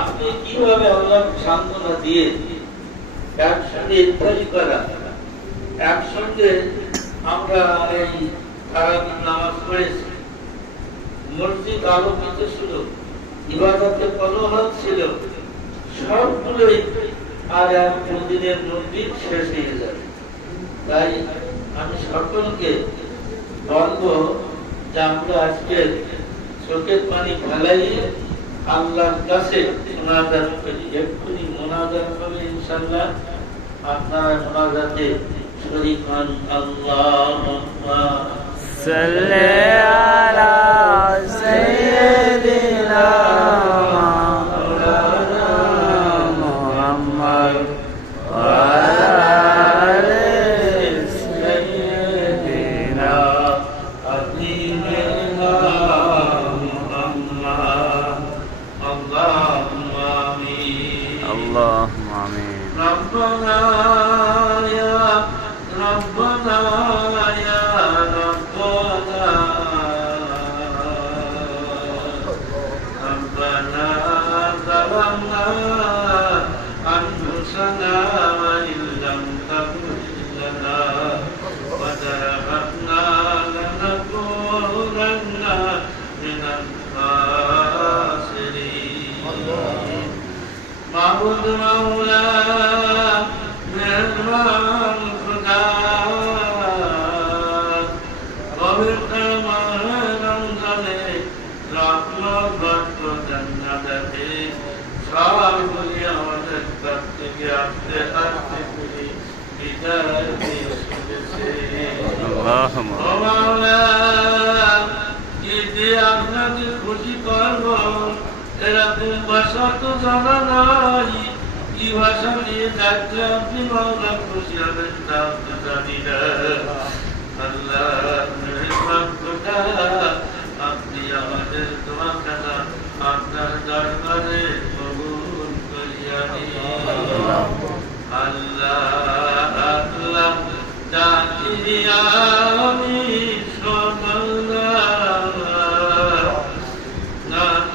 আপনি কিভাবে আল্লাহ সান্ত্বনা দিয়ে একসঙ্গে ইফতারি করা, একসঙ্গে আমরা এই সারাদিন নামাজ পড়েছি, মসজিদ আলোকিত ছিল, ইবাদতে কোলাহল ছিল, সবগুলোই আর এক দিনের মধ্যে শেষ হয়ে যাবে। তাই আমি সকলকে বলবো যে আমরা আজকে চোখের পানি ফেলাইয়ে আল্লাহর কাছে মুনাজাত করি। এক্ষুনি মুনাজাত হবে ইনশাআল্লাহ। আপনারা মুনাজাতে শরীক হন। আল্লাহুম্মা সাল্লি আলা সাইয়্যিদিনা মাওলানা মুহাম্মদ ওয়া আলা আলি সাইয়্যিদিনা হাবিবিনা মুহাম্মদ। আল্লাহুম্মা আমিন। আল্লাহুম্মা আমিন। ربنا يا ربنا يا ربنا ربنا ظلمنا أنفسنا وإن لم تغفر لنا وترحمنا لنكونن من الخاسرين. معبود مولا مهربان خدا পবিত্র মাহে রমজানে রহমত বরকত জান্নাতে সবগুলি আমাদের কাছ থেকে আস্তে আস্তে করে বিদায় দিয়ে চলেছে। ও মাওলা, যে আপনাকে খুশি করব এরকম ভাষা তো জানা নাই। কি ভাষা নিয়ে যাচ্ছে আপনি মাওলা খুশি হবেন তা তো জানি না। আল্লাহ মেহেরবান খোদা, আপনি আমাদের দোয়া খানা আপনার দরবারে কবুল করিয়া নিন। আল্লাহ আল্লাহ ডাকি আমি সকাল না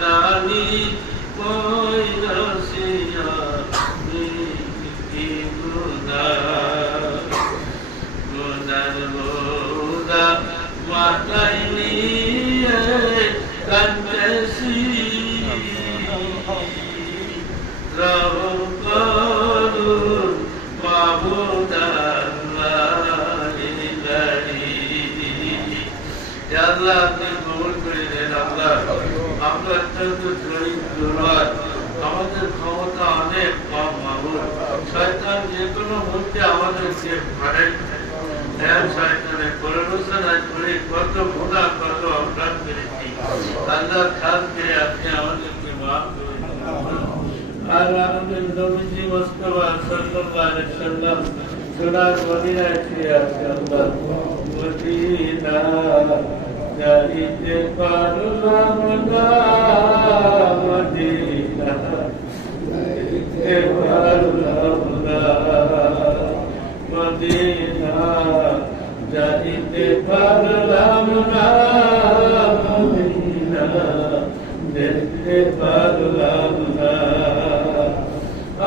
জানি কই রসিয়া গুনার বোঝা মাথায় নিয়ে কাঁদতেছি। রব করুন মাবুদ আল্লাহ আল্লাহ আপনি কবুল করে দেন। আল্লাহ আমরা অত্যন্ত দুর্বল, আমাদের ক্ষমতা অনেক কম মাবুদ। শয়তান যে কোনো মুহূর্তে আমাদেরকে মারে। শয়তানের প্ররোচনায় পড়ে কত গুনাহ কত অপরাধ করেছি। আল্লাহ খাস করে আপনি আমাদেরকে মাফ করে দিন। আর আমাদের নবীজি মুস্তাফা সাল্লাল্লাহু আলাইহি ওয়াসাল্লাম সোনার মদিনায় ফিরে আসে। আল্লাহ মদিনা যাইতে পারলাম না, মদিনা যাইতে পারলাম না, মদিনা যাইতে পারলাম না, মদিনা দেখতে পারলাম না।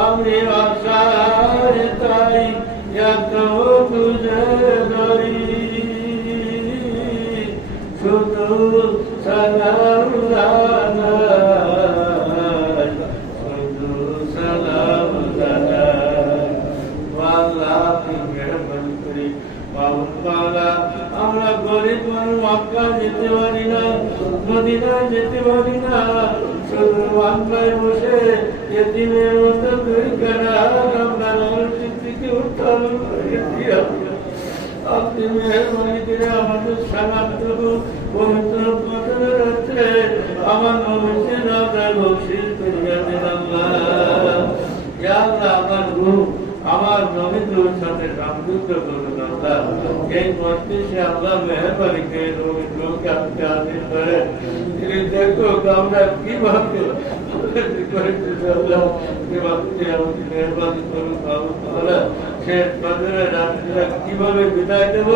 আমি আশায় তাই এত তুঝে ধরি, শুধু সালাম জানাই, শুধু সালাম জানাই। আল্লাহ আপনি মেহরবানি করে মাওলা, আমরা গরিব মানুষ, মক্কা যেতে পারি না, মদিনা যেতে পারি না, শুধু বাংলায় বসে এতিমের মতো দুই কানা আমরা থেকে উত্থান করেছি। আপনি মেহরবানি করে আমাদের সালাম দেবো পবিত্র পথে রয়েছে আমার নবীর রাজায় বকশিশ করিয়া দেন। আল্লাহ আমার রূহ আমার নবীর সাথে সংযুক্ত করুন। আল্লাহ এই মস্তিষ্কে আল্লাহ মেহরবানি করে নবীর লোককে আপনি আশীর্বাদ করেন। তিনি দেখো আমরা কিভাবে মেহরবানি করুন। শেষ বছরে রাত্রিরা কিভাবে বিদায় দেবো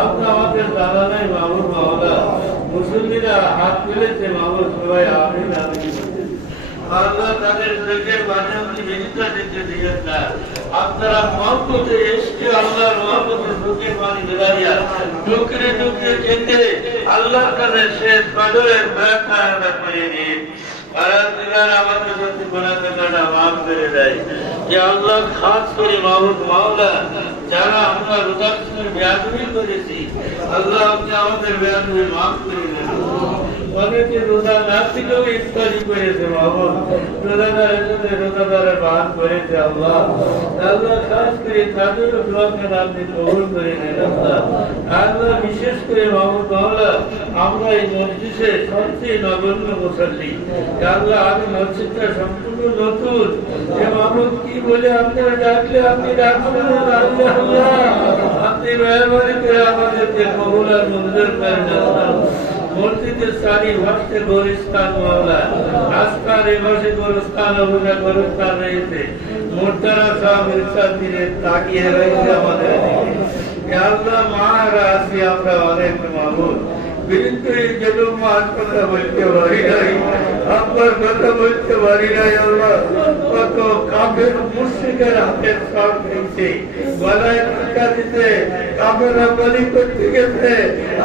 আমরা আমাদের জানা নাই। মামুর মাওলা মুসল্লিরা হাত তুলেছে, মামুর সবাই আমিন আমিন। আল্লাহ তাদের চোখের মাঝে আপনি বেরিয়ে দিতে দিয়েন না। আপনারা মহব্বতে এসে আল্লাহর মহব্বতে চোখের পানি বেরাইয়া টুকরে টুকরে খেতে আল্লাহর কাছে শেষ কদরের ব্যাখ্যা করে দিন। আমাদের সাথে গুনাহগাররা মাফ করে দেয়। যে আল্লাহ খাস করে মাহবুব মাওলা যারা আমরা রোজার বেয়াদবি করেছি আল্লাহ আপনি আমাদের বেয়াদবি মাফ করে দেন। অনেকে রোজা না থেকেও ইফতারি করেছে মাহবুব, রোজাদারের বান করেছে আল্লাহ। আল্লাহ খাস করে তাদেরও দোয়াকে আপনি কবুল করে নেন আল্লাহ। আল্লাহ বিশেষ করে মাহবুব মাওলা আমরা এই মসজিদে সবচেয়ে নগণ্য মুসাল্লি। আল্লাহ আমি মসজিদটা সম্পূর্ণ নতুন, যে মাহবুব কি বলে আপনারা ডাকলে আপনি ডাকবেন আল্লাহ। আপনি মেহরবানি করে আমাদেরকে কবুল আর মঞ্জুর করেন আল্লাহ। মসজিদের সারি ভাষে গোরস্থান মাওলা আস্থার এ ভাষে গোরস্থান অবস্থা গোরস্থান রয়েছে মোর্তারা সব ইরশাদ দিনে তাকিয়ে রয়েছে আমাদের দিকে। আল্লাহ মারা আছি আমরা অনেক মাহবুব, কিন্তু এই জন্য আর কথা বলতে পারি নাই, আপনার কথা বলতে পারি নাই আল্লাহ। কত কাফের মুশরিকের হাতের সব খেয়েছে, গলায় টাকা দিতে কাফেররা বলি করতে গেছে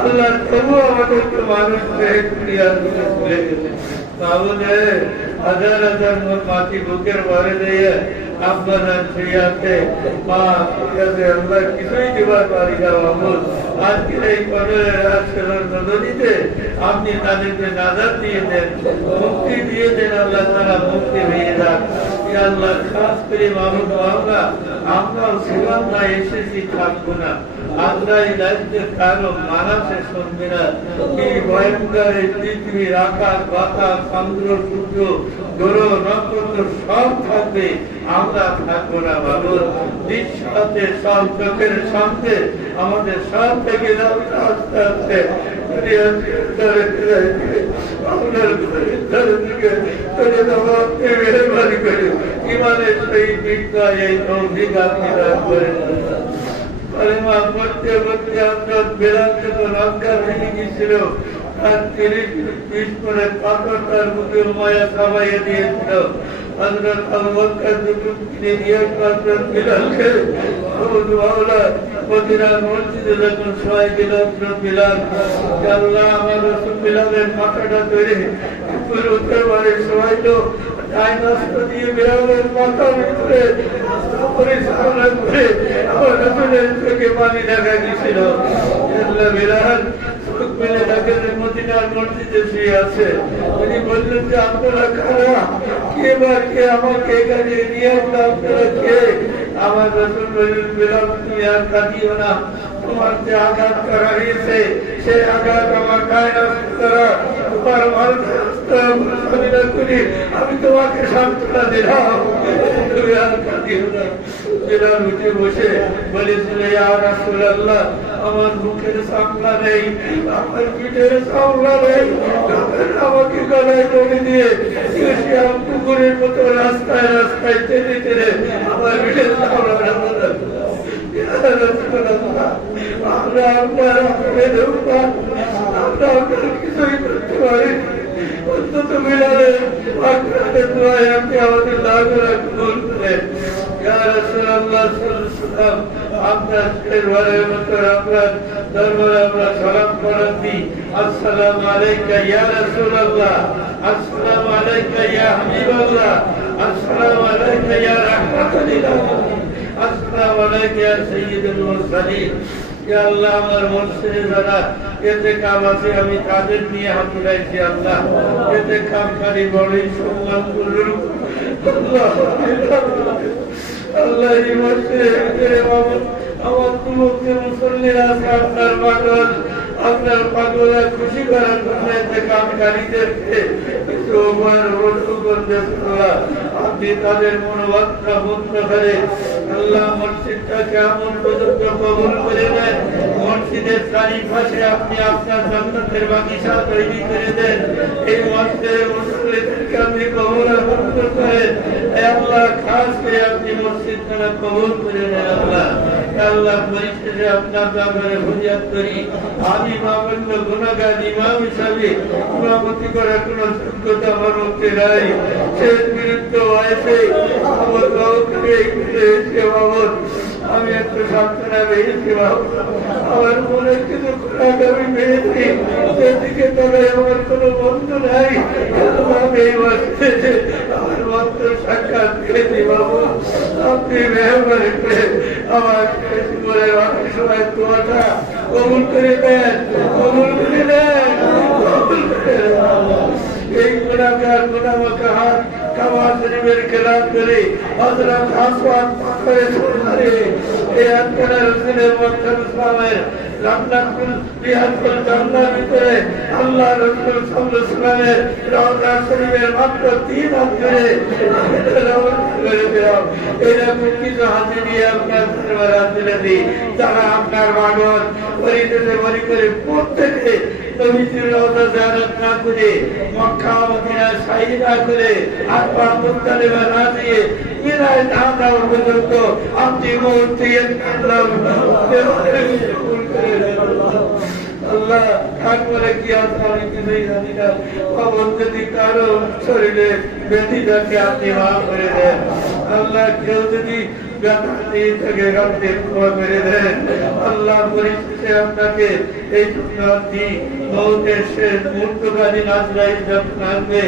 আল্লাহ, তবু আমাদেরকে মানুষ ভুলে গেছে। তাহলে হাজার হাজার মাটি বুকের ভরে দিয়ে আপনারা সেইয়াতে মা আল্লাহ কিছুই দিবার পারি না মাহবুব। আজকের এই কদরের রাত নদীতে আপনি তাদেরকে নাজাত দিয়ে দেন, মুক্তি দিয়ে দেন আল্লাহ, তারা মুক্তি পেয়ে যান আল্লাহ। খাস করে মাহবুব আমরা আমরাও সেবান্না এসেছি থাকবো না, আমরা এই রাজ্যের কারো মানাসে শুনবে না। এই ভয়ঙ্কর এই পৃথিবীর আকাশ বাতাস সমুদ্র সূর্য গ্রহ নক্ষত্র সব থাকবে, আমরা থাকবো না বাবুর। দৃশ্যতে সব চোখের সামনে আমাদের সব থেকে আস্তে আস্তে আপনার দিকে মেহরবানি করে ইমানের সেই বিজ্ঞা এই তৌফিক আপনি দান করেন। কলেমা পড়তে পড়তে আপনার বেলাল যখন অজ্ঞান হয়ে গিয়েছিল তার 30 করে পাথর তার মুখে মায়া খাওয়াইয়ে দিয়েছিল। হযরত আবু বকর যখন কিনে দিয়ে হযরত বিলালকে মদিনার মসজিদে যখন শোয়াই দিল বিলাল, আল্লাহ আমার রাসূল বিলালের মাথাটা ধরে উপরে উঠে বাড়ি শোয়াইলো, তাই নষ্ট দিয়ে বিলালের মাথার ভিতরে আমার রাসূলের চোখে পানি দেখা গেছিল। বিলাল মদিনার মসজিদে শুয়ে আছে, উনি বললেন যে আপনারা কারা, কে বা কে আমাকে এখানে নিয়ে আসলে আপনারা কে? আমার রাসূল বললেন বিলাল তুমি আর কাঁদিও না, তোমার যে আঘাত করা হয়েছে সেই আঘাত আমার গায়ে করা, তোমার আমি তোমাকে সান্ত্বনা দিলাম, তুমি আর কাঁদিও না। বিলাল উঠে বসে বলেছিল ইয়া রাসূলুল্লাহ আমার মুখের সামলা নেই, আমার পিঠের সামলা নেই, আমাকে গলায় দড়ি দিয়ে পুকুরের মতো রাস্তায় রাস্তায় টেনে টেনে আমার পিঠের সামলা আমরা আপনার আমরা আপনার কিছুই করতে পারি, অন্তত বিলালে আপনি আমাদের লাভ কবুল করেন। আপনার ঘরের মতো আপনার দরবারে আমরা সালাম করান দিই। আসসালামু আলাইকা ইয়া রাসূলুল্লাহ, আসসালামু আলাইকা ইয়া হাবিবাল্লাহ, আসসালামু আলাইকা ইয়া রাহমাতুল লিল আলামিন, আসসালামু আলাইকা ইয়া সাইয়্যিদুল মুরসালিন। ইয়া আল্লাহ আমার মসজিদে যারা ইতিকাফ আছে আমি তাদের নিয়ে হাত উঠাইছি আল্লাহ, ইতিকাফকারী বড়ই সম্মান করুন আল্লাহ। এই মসজিদের ভিতরে আমার যুবকদের মুসল্লিরা আছে আপনার পাগলা খুশি করার জন্য ইতিকাফকারীদেরকে কিছু আপনি তাদের মনোবাক্যা মুক্ত করে আল্লাহ মসজিদটাকে এমন পর্যন্ত কবুল করে নেন, মসজিদের চারিপাশে আপনি আপনার জান্নাতের বাগিচা তৈরি করে দেন। এই মসজিদের মুসল্লিদেরকে আপনি কবুল করেন আল্লাহ, খাস করে আপনি মসজিদখানা কবুল করে নেন আল্লাহ। আল্লাহ পরিশেষে আপনার দরবারে ফরিয়াদ করি আমি মামুল্য গুনাহগার ইমাম হিসাবে ইমামতি করার কোনো যোগ্যতা আমার মধ্যে নাই শেষ বিরুদ্ধ বয়সে আমার বাবুকে বাবদ আমি একটু সান্ত্বনা পেয়েছি বাবু আমার মনে কিছু খোরাক আমি পেয়েছি সেদিকে তবে আমার কোনো বন্ধু নাই আমি এই বছরে আমার বন্ধু সাক্ষাৎ পেয়েছি বাবু আপনি মেহরবানি করে আমার জীবনের অনেক সময় দোয়াটা কবুল করে দেন কবুল করে দেন কবুল করে দেন এই গুনাহগার গুনাহমাখা হাত কাবা শরীফের খেলাফ করে হযরত আসওয়াদ পাথরে ছুঁড়ে এই আত্মার রাসূলের মক্কা ইসলামের জান্নাতুল বিহাতুল জান্নাতের ভিতরে আল্লাহ রাসূল সাল্লাল্লাহু আলাইহি ওয়াসাল্লামের রওজা শরীফের মাত্র 3 হাত করে এরকম কিছু হাতে দিয়ে আপনার দরবারে হাজির দিই যারা আপনার মাগন পরিদেশে বাড়ি করে প্রত্যেকে নবীজির রওজা জিয়ারত না করে মক্কা মদিনা সাই না করে আপা মুত্তালিবা না দিয়ে মিনায় না যাওয়া পর্যন্ত আপনি মুহূর্তে আল্লাহ তারপরে কি আছে আমি কিছুই জানি না খবর যদি কারো শরীরে ব্যাধি থাকে আপনি মাফ করে দেন আল্লাহ কেউ যদি ব্যথা দিয়ে থাকে রক্তের ক্ষমা করে দেন আল্লাহ পরিশেষে আপনাকে এই আপনি মৌতের শেষ মুহূর্তকালীন আজরাইল যখন আসবে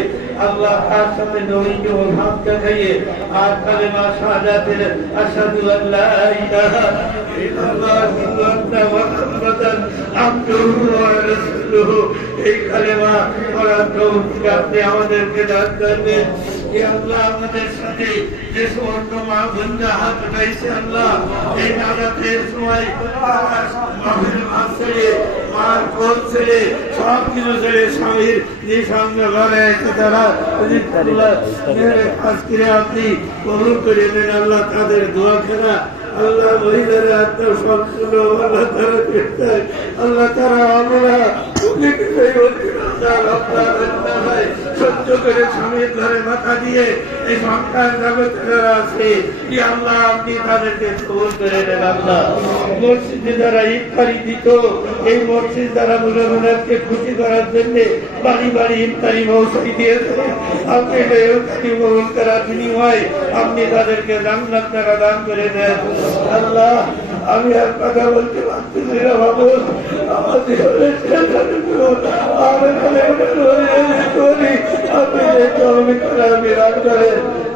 আল্লাহ তার সাথে নবীকে হাত দেখাইয়ে আর কালেমা শাহাদাতের আশহাদু আল্লা ইলাহা ইল্লাল্লাহ ওয়া মুহাম্মাদান আবদুহু ওয়া রাসূলুহু এই কালেমা পড়ার তৌফিক আপনি আমাদেরকে দান করবেন ইয়া আল্লাহ আমাদের সাথে যে সমস্ত মা বোনরা হাত উঠাইছে আল্লাহ এই নাজাতের সময় মাহফিল ছেড়ে মার কোল ছেড়ে সব কিছু ছেড়ে স্বামীর যে সঙ্গে লড়াইছে তারা আজকে আপনি কবুল করে দেন আল্লাহ তাদের দোয়া খেলা আল্লাহ মহিলারা আত্মসম্পূর্ণ আল্লাহ তারা আল্লাহ তারা আমরা সহ্য করে স্বামীর ঘরে মাথা দিয়ে এই সন্তান জগতে যারা আছে কি আল্লাহ আপনি তাদেরকে কবুল করে নেন আল্লাহ মসজিদে যারা ইফতারি দিত এই মসজিদ দ্বারা মুসলমানকে খুশি করার জন্য বাড়ি বাড়ি ইফতারি মৌসুমি দিয়েছে আপনি ইফতারি কবুল করার বিনিময় আপনি তাদেরকে জান্নাত টাকা দান করে দেন আল্লাহ আমি আর কথা বলতে পারতেছি না বাবু আমার জীবনের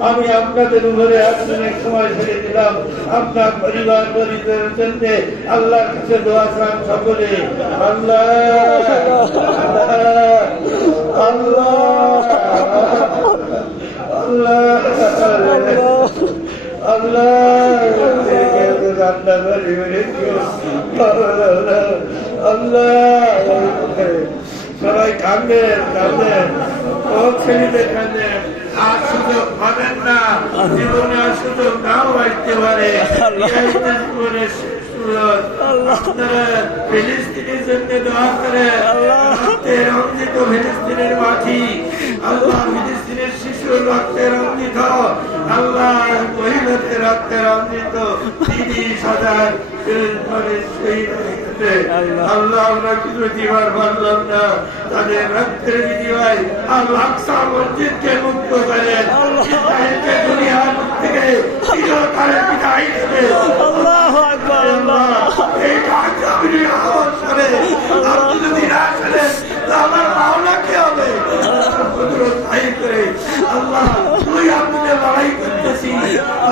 আমি আপনাদের উপরে একজনের সময় ছেড়ে দিলাম আপনার পরিবার পরিবারের জন্য আল্লাহর কাছে দোয়া চান সকলে আল্লাহ আল্লাহ আল্লাহ আল্লাহ সবাই কাঁদেন কাঁদেন ছেলেতে কাঁদেন আর সুযোগ পাবেন না জীবনে আর সুযোগ নাও আসতে পারে ফিলিস্তিনের জন্য দোয়া করে রঞ্জিত ফিলিস্তিনের মাটি আল্লাহ ফিলিস্তিনের শিশুর রক্তে রঞ্জিত আল্লাহ মহিলাদের রক্তে রঞ্জিত 30,000 আল্লাহ আমরা কিছু দিবার পারলাম না তাদের রক্তের বিনিময় আল্লাহ আকসা মসজিদকে মুক্ত করেন দুনিয়ার থেকে চিরকালের বিদায় দেবে আল্লাহু আকবার এই কাজগুলি আমার সাথে আপনি যদি না করেন আমার মাওলা কি হবে আল্লাহ তুই আপনি লড়াই করতেছি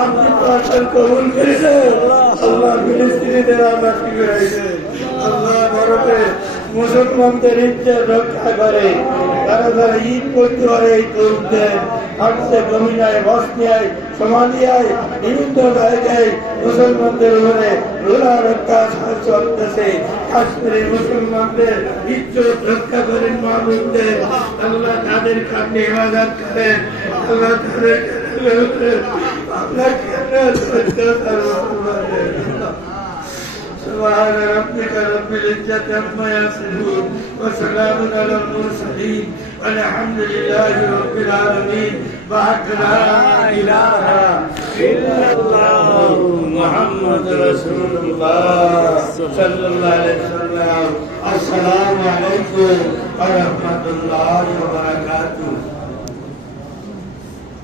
আপনি তো আসল কবুল করেছেন আল্লাহ ফিলিস্তিনিদের আল্লাহ কি করেছে আল্লাহ ভারতে মুসলমানদের ইজ্জত রক্ষা করে তারা যারা ঈদ করতে পারে এই তরুণ দেন আসছে গমিনায় বসনিয়ায় সোমালিয়ায় বিভিন্ন জায়গায় মুসলমানদের উপরে রোলা রক্ষা চলতেছে কাশ্মীরের মুসলমানদের ইজ্জত রক্ষা করেন মাহবুবদের আল্লাহ তাদের কাছে ইবাদত করেন আল্লাহ তাদের আল্লাহ سبحان ربك رب العزة عما يصفون وسلام على المرسلين والحمد لله رب العالمين. لا إله ইল্লাল্লাহু মুহাম্মাদুর রাসূলুল্লাহ সাল্লাল্লাহু আলাইহি ওয়াসাল্লাম। আসসালামু আলাইকুম ওয়া রাহমাতুল্লাহি ওয়া বারাকাতুহু।